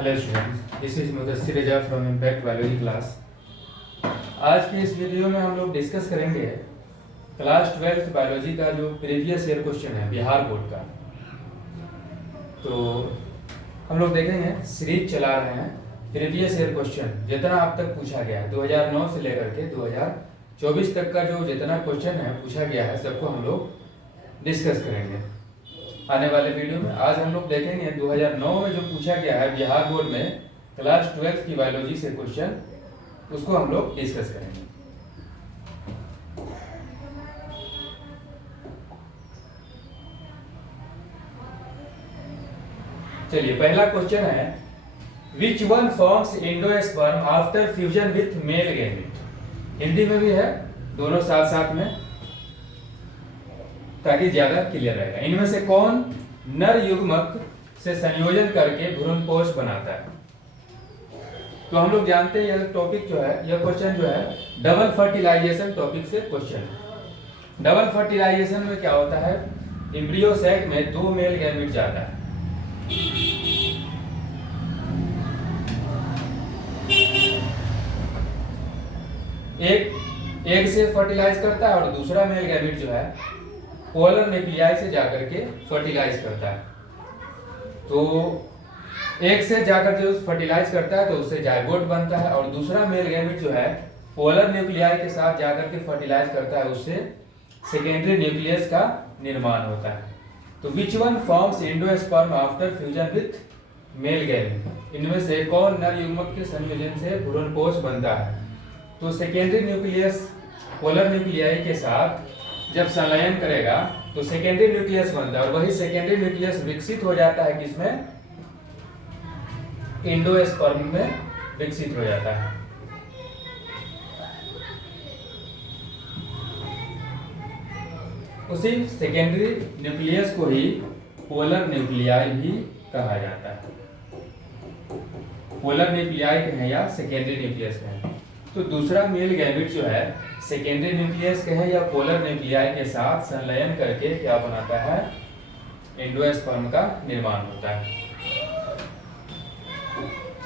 Hello students, this is Mudassir Raza from impact biology class. आज के इस वीडियो में हम लोग डिस्कस करेंगे क्लास 12th बायोलॉजी का जो प्रीवियस ईयर क्वेश्चन है बिहार बोर्ड का। तो हम लोग देखेंगे, सीरीज चला रहे हैं प्रीवियस ईयर क्वेश्चन जितना अब तक पूछा गया है 2009 से लेकर के 2024 तक का जो जितना क्वेश्चन है पूछा गया है सबको हम लोग डिस्कस करेंगे आने वाले वीडियो में। आज हम लोग देखेंगे 2009 में जो पूछा गया है बिहार बोर्ड में क्लास 12th की बायोलॉजी से क्वेश्चन, उसको हम लोग डिस्कस करेंगे। चलिए, पहला क्वेश्चन है which one forms endosperm after fusion with male gamete. Hindi में भी है, दोनों साथ साथ में, ताकि ज्यादा क्लियर रहेगा। इनमें से कौन नर युग्मक से संयोजन करके भ्रूणपोष बनाता है? तो हम लोग जानते हैं यह टॉपिक जो है, यह क्वेश्चन जो है डबल फर्टिलाइजेशन टॉपिक से क्वेश्चन है। डबल फर्टिलाइजेशन में क्या होता है, एम्ब्रियो सैक में 2 मेल गैमेट जाता है। एक से फर्टिलाइज करता है और दूसरा मेल गैमेट जो है पोलर न्यूक्लियाई से जाकर के फर्टिलाइज करता है। तो एक से जाकर जो फर्टिलाइज करता है तो उससे जाइगोट बनता है, और दूसरा मेल गैमेट जो है पोलर न्यूक्लियाई के साथ जाकर के फर्टिलाइज करता है, उससे सेकेंडरी न्यूक्लियस का निर्माण होता है। तो which one forms endosperm after fusion with male gamete. इनमें से कौन नर युग्मक के संयोजन से भ्रूणपोष बनता है? तो सेकेंडरी न्यूक्लियस पोलर न्यूक्लियाई के साथ जब संलयन करेगा तो सेकेंडरी न्यूक्लियस बनता है, और वही सेकेंडरी न्यूक्लियस विकसित हो जाता है किसमें? एंडोस्पर्म में विकसित हो जाता है। उसी सेकेंडरी न्यूक्लियस को ही पोलर न्यूक्लियाई भी कहा जाता है। पोलर न्यूक्लियाई कहें या सेकेंडरी न्यूक्लियस कहें। तो दूसरा मेल गैमेट जो है सेकेंडरी न्यूक्लियस कहें या पोलर न्यूक्लियाई के साथ संलयन करके क्या बनाता है? एंडोस्पर्म का निर्माण होता है।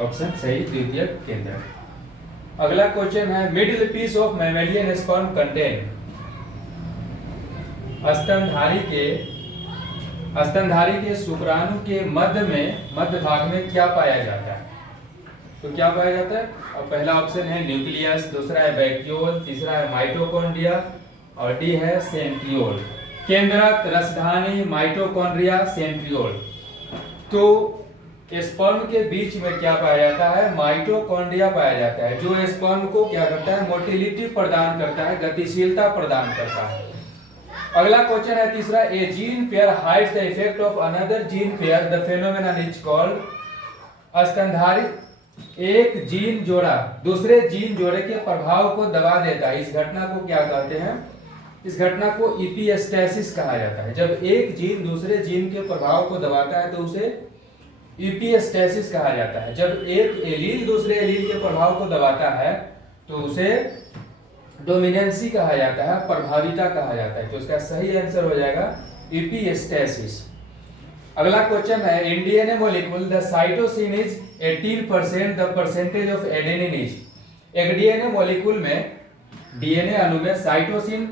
ऑप्शन सही, द्वितीय केंद्र। अगला क्वेश्चन है middle piece of mammalian sperm contain. स्तनधारी के शुक्राणु के मध्य भाग में क्या पाया जाता है? तो क्या पाया जाता है? और पहला ऑप्शन है न्यूक्लियस, दूसरा है वैक्यूल, तीसरा है माइटोकॉन्ड्रिया और डी है सेंट्रियोल। केंद्रक, रसधानी, माइटोकॉन्ड्रिया, सेंट्रियोल। तो स्पर्म के बीच में क्या पाया जाता है? माइटोकॉन्ड्रिया पाया जाता है, जो स्पर्म को क्या करता है? मोटिलिटी प्रदान करता है, गतिशीलता प्रदान करता है। अगला क्वेश्चन है तीसरा, a gene pair hides the effect of another gene pair, the phenomenon is called. स्तनधारी एक जीन जोड़ा दूसरे जीन जोड़े के प्रभाव को दबा देता है, इस घटना को क्या कहते हैं? इस घटना को इपिस्टेसिस कहा जाता है। जब एक जीन दूसरे जीन के प्रभाव को दबाता है तो उसे इपिस्टेसिस कहा जाता है। जब एक एलील दूसरे एलील के प्रभाव को दबाता है तो उसे डोमिनेंसी कहा जाता है, प्रभाविता कहा जाता है। तो इसका सही आंसर हो जाएगा इपिस्टेसिस। अगला क्वेश्चन है in DNA molecule the cytosine is 18%, the percentage of adenine is. एक डीएनए मॉलिक्यूल में, डीएनए अणु में साइटोसिन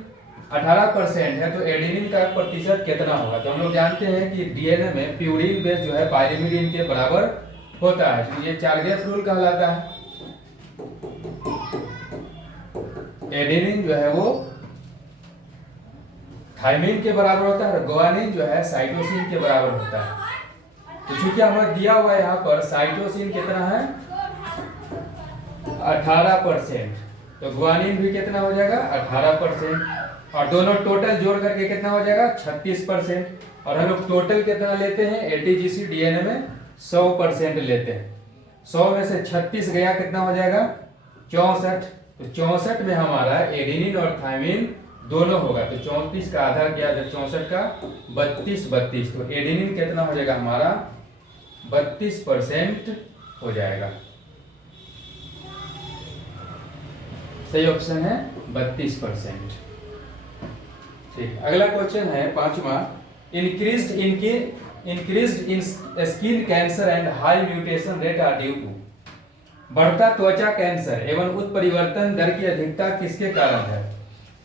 18% है, तो एडेनिन का प्रतिशत कितना होगा? तो हम लोग जानते हैं कि डीएनए में प्यूरिन बेस जो है पाइरिमिडिन के बराबर होता है, तो ये चार्गेस रूल कहलाता है। एडेनिन जो है वो थाइमिन के बराबर होता है, और ग्वानिन जो है साइटोसिन के बराबर होता है। तो चूंकि हमें दिया हुआ है यहाँ पर साइटोसिन कितना है? 18%, तो ग्वानिन भी कितना हो जाएगा? 18%, और दोनों टोटल जोड़ करके कितना हो जाएगा? 36%। और हम लोग टोटल कितना लेते हैं एटीजीसी डीएनए में? 100% लेते हैं। 100 में से 36 गया, कितना हो जाएगा? 64। तो 64 में हमारा एडेनिन और थाइमिन दोनों होगा, तो 34 का आधा किया तो 64 का 32। तो एडेनिन कितना हो जाएगा हमारा? 32% हो जाएगा। सही ऑप्शन है 32%। ठीक, अगला क्वेश्चन है पांचवा, increased increased in skin cancer and high mutation rate are due to. बढ़ता त्वचा कैंसर एवं उत्परिवर्तन दर की अधिकता किसके कारण है?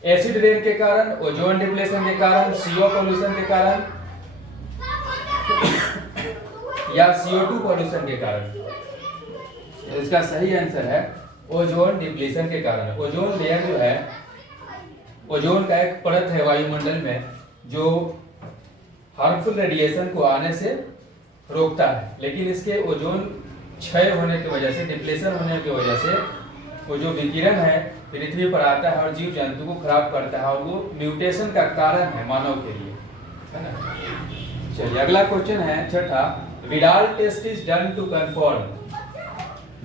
एसिड रेन के कारण, ओजोन डिप्लेशन के कारण, CO पॉल्यूशन के कारण या CO2 पॉल्यूशन के कारण। इसका सही आंसर है ओजोन डिप्लेशन के कारण। ओजोन लेयर जो है, ओजोन का एक परत है वायुमंडल में जो हार्मफुल रेडिएशन को आने से रोकता है, लेकिन इसके ओजोन क्षय होने की वजह से, डिप्लेशन होने की वजह से वो जो विकिरण है पृथ्वी पर आता है और जीव जंतु को खराब करता है और वो म्यूटेशन का कारण है मानव के लिए, है ना। चलिए अगला क्वेश्चन है छठा, Widal test is done to confirm.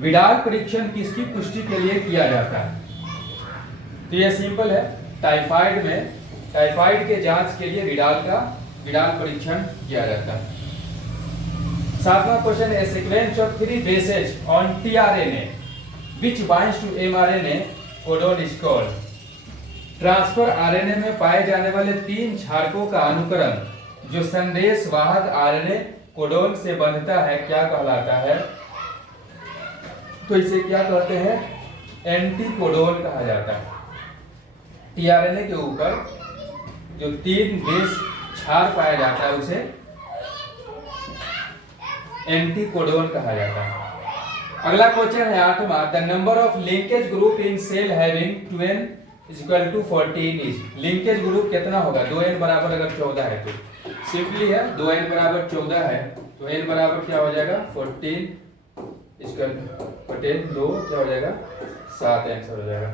Widal परीक्षण किसकी पुष्टि के लिए किया जाता है? तो ये सिंपल है, टाइफाइड में, टाइफाइड के जांच के लिए विडाल परीक्षण किया जाता है। सातवां क्वेश्चन है, sequence of 3 bases on tRNA which binds to mRNA codon is called। Transfer RNA में पाए जाने वाले 3 क्षारकों का अनुकरण जो संदेश वाहक आरएनए कोडोन से बंधता है क्या कहलाता है? तो इसे क्या कहते हैं? एंटीकोडोन कहा जाता है। tRNA के ऊपर जो 3 बेस क्षार पाया जाता है उसे एंटीकोडोन कहा जाता है। अगला क्वेश्चन है आठवां, the number of linkage group in cell having 2n = 14 is. Linkage group कितना होगा? 2n बराबर अगर 14 है तो सिंपली है 2n बराबर 14 है तो n बराबर क्या हो जाएगा? 14 = 2 क्या हो जाएगा? 7 आंसर हो जाएगा।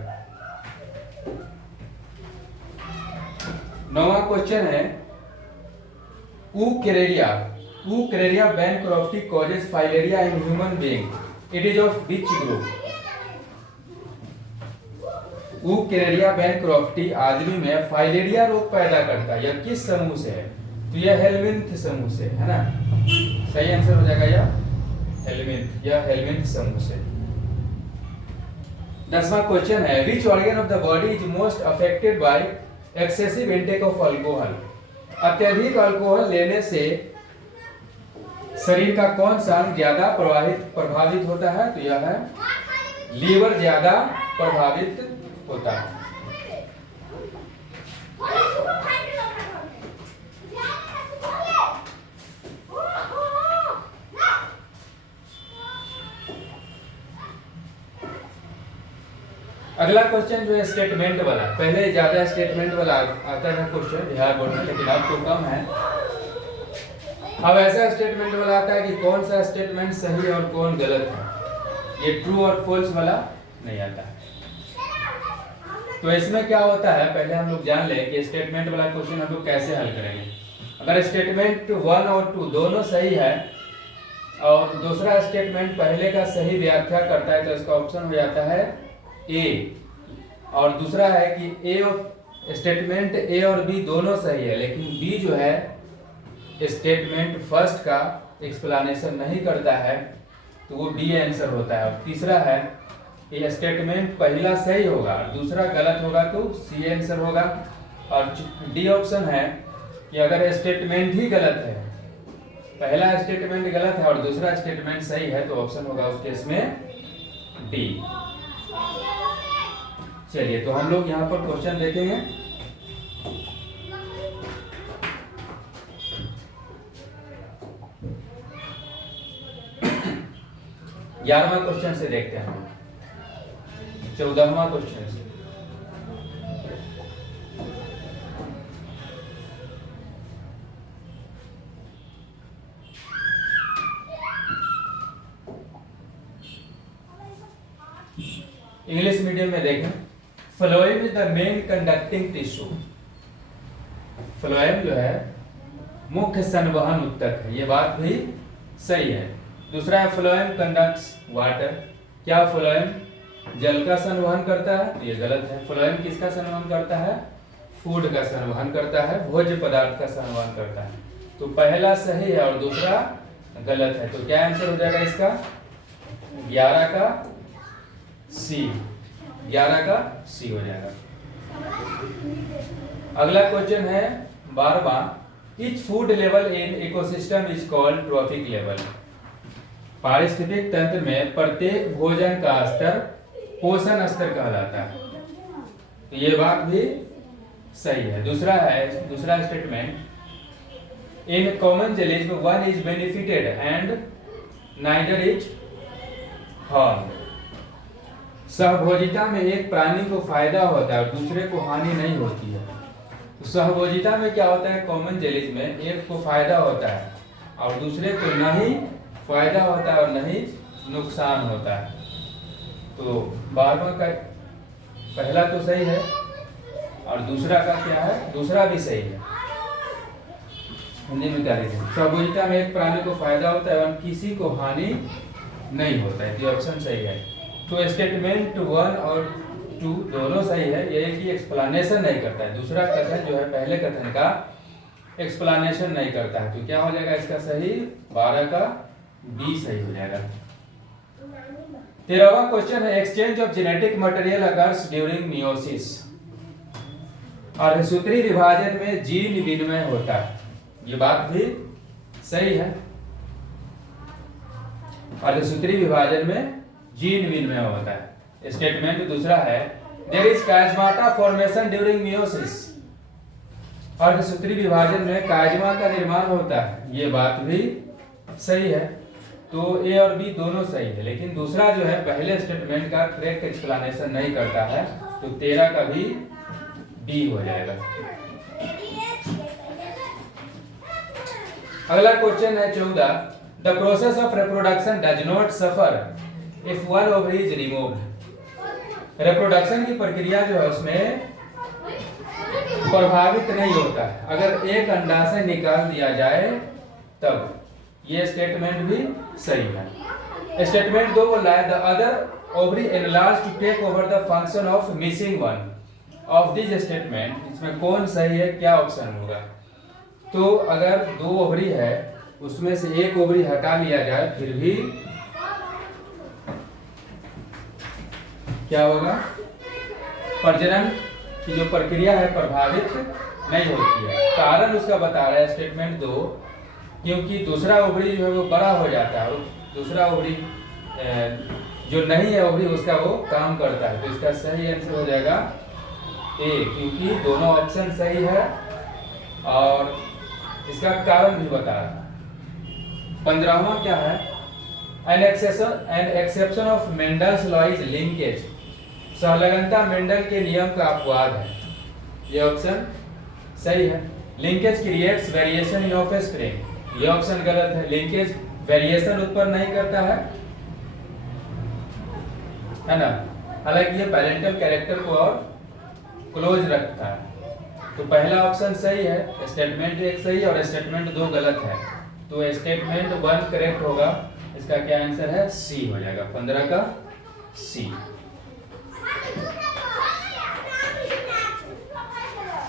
नौवां क्वेश्चन है, Wuchereria bancrofti causes filaria in human being. It is of which group? Wuchereria bancrofti आदमी में फाइलेरिया रोग पैदा करता है, यह किस समूह से है? तो यह हेलमिंथ समूह से है ना। सही आंसर हो जाएगा यह हेलमिंथ समूह से। 10वां क्वेश्चन है, which organ of the body is most affected by excessive intake of alcohol? अत्यधिक अल्कोहल लेने से शरीर का कौन सा अंग ज्यादा प्रभावित होता है? तो यह है लीवर ज्यादा प्रभावित होता है। अगला क्वेश्चन जो है स्टेटमेंट वाला, पहले ज्यादा स्टेटमेंट वाला आता था क्वेश्चन बिहार बोर्ड में, लेकिन अब तो कम है। अब ऐसा स्टेटमेंट वाला आता है कि कौन सा स्टेटमेंट सही है और कौन गलत है। ये ट्रू और फॉल्स वाला नहीं आता है। तो इसमें क्या होता है, पहले हम लोग जान लें कि स्टेटमेंट वाला क्वेश्चन हम लोग कैसे हल करेंगे। अगर स्टेटमेंट 1 और 2 दोनों सही है और दूसरा स्टेटमेंट पहले का सही व्याख्या करता है तो इसका ऑप्शन हो जाता है ए। और दूसरा है कि स्टेटमेंट ए और बी दोनों सही है लेकिन बी जो है स्टेटमेंट फर्स्ट का एक्सप्लेनेशन नहीं करता है तो वो डी आंसर होता है। और तीसरा है कि स्टेटमेंट पहला सही होगा और दूसरा गलत होगा तो सी आंसर होगा। और डी ऑप्शन है कि अगर स्टेटमेंट ही गलत है, पहला स्टेटमेंट गलत है और दूसरा स्टेटमेंट सही है तो ऑप्शन होगा उस केस में डी। चलिए तो हम लोग यहाँ पर क्वेश्चन देखेंगे। ग्यारहवां क्वेश्चन से देखते हैं हम 14वां क्वेश्चन से। इंग्लिश मीडियम में देखें, phloem is the main conducting tissue. Phloem जो है मुख्य संवहन उत्तक है, ये बात भी सही है। दूसरा है फ्लोएम कंडक्ट्स वाटर। क्या फ्लोएम जल का संवहन करता है? तो ये गलत है। फ्लोएम किसका संवहन करता है? फूड का संवहन करता है, भोज्य पदार्थ का संवहन करता है। तो पहला सही है और दूसरा गलत है। तो क्या आंसर हो जाएगा इसका? 11 का सी, 11 का सी हो जाएगा। अगला क्वेश्चन है 12वां, Each food level in ecosystem is called trophic level. पारिस्थितिक तंत्र में प्रत्येक भोजन का स्तर पोषण स्तर कहलाता है। तो ये बात भी सही है। दूसरा statement, in commensalism one is benefited and neither is harmed. सहभोजिता में एक प्राणी को फायदा होता है और दूसरे को हानि नहीं होती है। तो सहभोजिता में क्या होता है, कॉमनजेलिज्म में एक को फायदा होता है और दूसरे को नहीं फायदा होता है और नहीं नुकसान होता है। तो 12वां का पहला तो सही है और दूसरा का क्या है, दूसरा भी सही है। हिंदी में क्या लिखें, सहभोजिता में एक प्राणी को फायदा होता है और किसी को हानि नहीं होता है। तो ऑप्शन सही है। तो स्टेटमेंट 1 और 2 दोनों सही है। ये है कि एक्सप्लेनेशन नहीं करता है। दूसरा कथन जो है पहले कथन का एक्सप्लेनेशन नहीं करता है। तो क्या हो जाएगा इसका सही, 12 का डी सही हो जाएगा। 13वां क्वेश्चन है, exchange of genetic material occurs during meiosis. अर्धसूत्री विभाजन में जीन विनिमय होता है। ये बात भी सही है। अर्धसूत्री विभाजन में जीन विनिमय होता है। स्टेटमेंट दूसरा है, there is chiasmata formation during meiosis. अर्धसूत्री विभाजन में काइजमा का निर्माण होता है। ये बात भी सही है। तो ए और बी दोनों सही है, लेकिन दूसरा जो है पहले स्टेटमेंट का करेक्ट एक्सप्लेनेशन नहीं करता है। तो 13 का भी डी हो जाएगा। अगला क्वेश्चन है 14, the process of reproduction does not suffer if one ovary is removed. Reproduction की प्रक्रिया जो है उसमें प्रभावित नहीं होता है अगर एक अंडाशय निकाल दिया जाए तब। ये स्टेटमेंट भी सही है। स्टेटमेंट 2 बोल रहा है, the other ovary enlarge to take over the function of missing one of this statement. इसमें कौन सही है, क्या ऑप्शन होगा? तो अगर 2 ओवरी है उसमें से एक ओवरी हटा लिया जाए फिर भी क्या होगा, प्रजनन की जो प्रक्रिया है प्रभावित नहीं होती है। कारण उसका बता रहा है स्टेटमेंट 2, क्योंकि दूसरा ओवरी जो है वो बड़ा हो जाता है। दूसरा ओवरी जो नहीं है ओवरी उसका वो काम करता है। तो इसका सही आंसर हो जाएगा ए, क्योंकि दोनों ऑप्शन सही है और इसका कारण भी बता रहा है। 15वां क्या है, an exception of Mendel's law is linkage. सहलगनता मेंडल के नियम का अपवाद है। ये ऑप्शन सही है। Linkage creates variation in offspring. ये ऑप्शन गलत है। लिंकेज वेरिएशन उत्पन्न नहीं करता है ना। हालांकि ये पैरेंटल कैरेक्टर को और क्लोज रखता है। तो पहला ऑप्शन सही है, स्टेटमेंट 1 सही और स्टेटमेंट 2 गलत है। तो स्टेटमेंट 1 करेक्ट होगा। इसका क्या आंसर है, सी हो जाएगा। 15 का सी।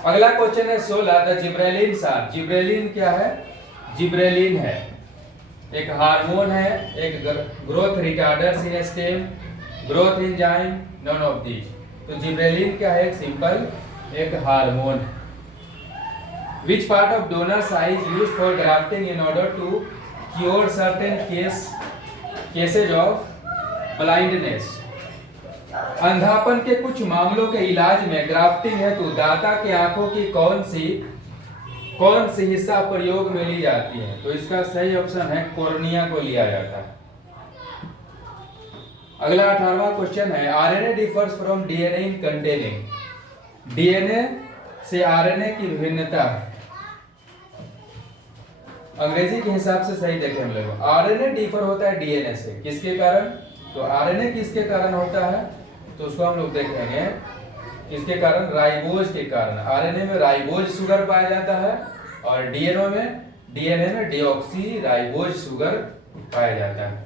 अगला क्वेश्चन है 16, द जिब्रेलिन सार। जिब्रेलिन क्या है, जिब्रेलिन है एक हार्मोन है, एक growth retarders in stem, growth enzyme, none of these. तो जिब्रेलिन क्या है, एक सिंपल एक हार्मोन है। Which part of donor eye is used for grafting in order to cure certain cases of blindness. अंधापन के कुछ मामलों के इलाज में ग्राफ्टिंग है तो दाता के आंखों की कौन सी हिस्सा प्रयोग में ली जाती है? तो इसका सही ऑप्शन है कॉर्निया को लिया जाता है। अगला 18वां क्वेश्चन है, RNA differs from DNA in containing. DNA से आरएनए की विभिन्नता अंग्रेजी के हिसाब से सही देखें हम लोग। आरएनए डिफर होता है डीएनए से, किसके कारण? तो आरएनए किसके कारण होता है तो उसको हम लोग देखेंगे किसके कारण, राइबोज के कारण। आरएनए में राइबोज शुगर पाया जाता है और डीएनए में डीऑक्सी राइबोज शुगर पाया जाता है।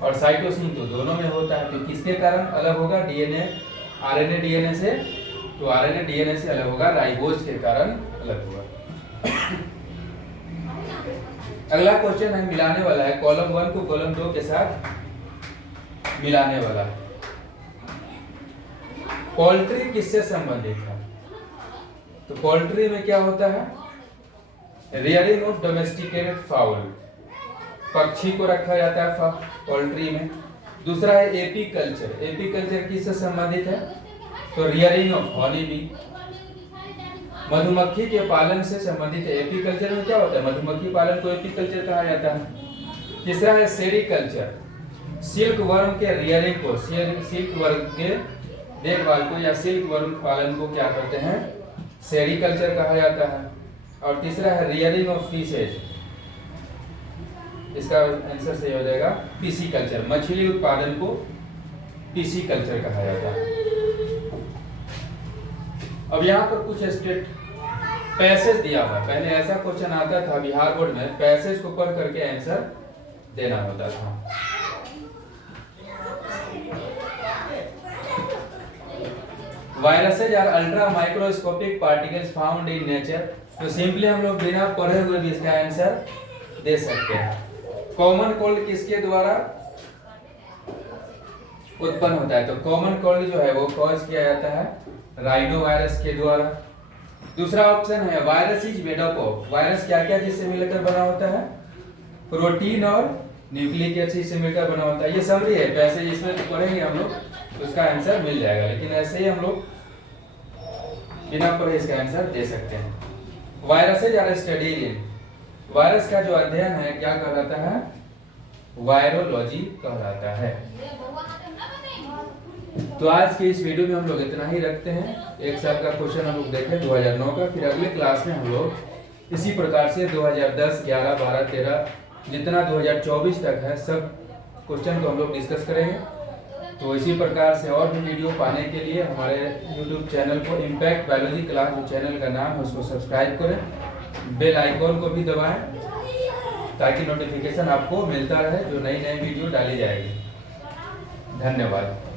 और साइटोसिन तो दोनों में होता है। तो किसके कारण अलग होगा डीएनए, आरएनए डीएनए से? तो आरएनए डीएनए से अलग होगा, राइबोज के कारण अलग होगा। अगला क्वेश्चन है मिलाने वाला है, कॉलम 1 को कॉलम 2 के साथ मिलाने वाला है। पोल्ट्री किससे संबंधित है? तो पोल्ट्री में क्या होता है? रियरिंग ऑफ डोमेस्टिकेटेड फाउल, पक्षी को रखा जाता है पोल्ट्री में। दूसरा है एपीकल्चर। एपीकल्चर किससे संबंधित है? तो रियरिंग ऑफ हनी बी, मधुमक्खी के पालन से संबंधित है। एपीकल्चर में क्या होता है? मधुमक्खी पालन को एपीकल्चर कहा जाता है। तीसरा है सेरीकल्चर, सिल्क वर्म के रियरिंग को, सिल्क वर्म के देखभाल को या सिल्क वर्म पालन को क्या करते हैं? सेरीकल्चर कहा जाता है। और तीसरा है रियरिंग ऑफ फिशेज, इसका आंसर सही हो जाएगा पिसीकल्चर, मछली उत्पादन को पिसीकल्चर कहा जाता है। अब यहाँ पर कुछ स्टेट पैसेज दिया हुआ है। पहले ऐसा क्वेश्चन आता था बिहार बोर्ड में, पैसेज को पढ़ करके आंसर देना होता था। Viruses are ultra microscopic particles found in nature. तो सिंपली हम लोग बिना पढ़े हुए भी इसका आंसर दे सकते हैं। कॉमन कोल्ड किसके द्वारा उत्पन्न होता है? तो कॉमन कोल्ड जो है वो कॉज किया जाता है राइनो वायरस के द्वारा। दूसरा ऑप्शन है virus is made up of. Virus क्या क्या चीज से मिलकर बना होता है? प्रोटीन और न्यूक्लिक एसिड से मिलकर बना होता है। ये समरी है, वैसे इसमें पढ़ेंगे हम लोग तो इसका आंसर मिल जाएगा, लेकिन ऐसे ही हम लोग बिना पढ़े इसका आंसर दे सकते हैं। Viruses are studied in, virus का जो अध्ययन है क्या कहलाता है? वायरोलॉजी कहलाता है। तो आज के इस वीडियो में हम लोग इतना ही रखते हैं। एक साल का क्वेश्चन हम लोग देखें 2009 का, फिर अगले क्लास में हम लोग इसी प्रकार से 2010, 11, 12, 13 जितना 2024 तक है सब क्वेश्चन को हम लोग डिस्कस करेंगे। तो इसी प्रकार से और भी वीडियो पाने के लिए हमारे YouTube चैनल को इम्पैक्ट बायोलॉजी क्लास जो चैनल का नाम है उसको सब्सक्राइब करें, बेल आइकॉन को भी दबाएं ताकि नोटिफिकेशन आपको मिलता रहे जो नई नई वीडियो डाली जाएगी। धन्यवाद।